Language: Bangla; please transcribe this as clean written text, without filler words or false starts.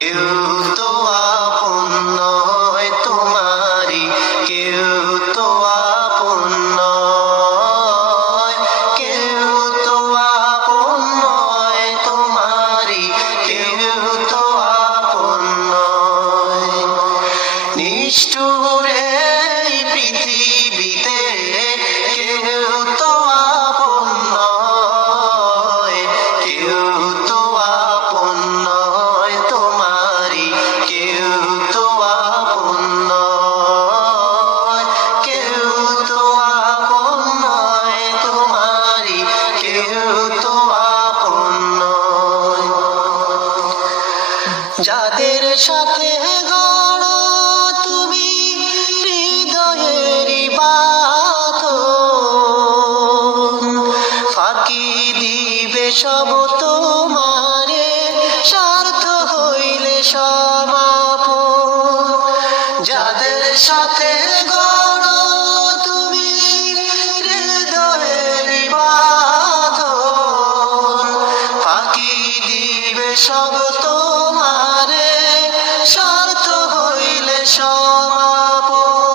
কেউ তো আপন নয় তোমারি, কেউ তো আপন নয়, কেউ তো আপন নয় তোমারি, কেউ তো আপন নয়। নিষ্ঠুর এই পৃথিবীতে কেউ তো আপন নয়, কেউ তো আপন নয় তোমারি, কেউ তো আপন নয়, কেউ তো আপন নয় তোমারি, কেউ তো আপন নয়। যাদের সাথে গড়ো তুমি হৃদয়েরই বাঁধন, ফাঁকি দিবে সব তোমারে, স্বার্থ হইলে সমাপন। যাদের সাথে গড়ো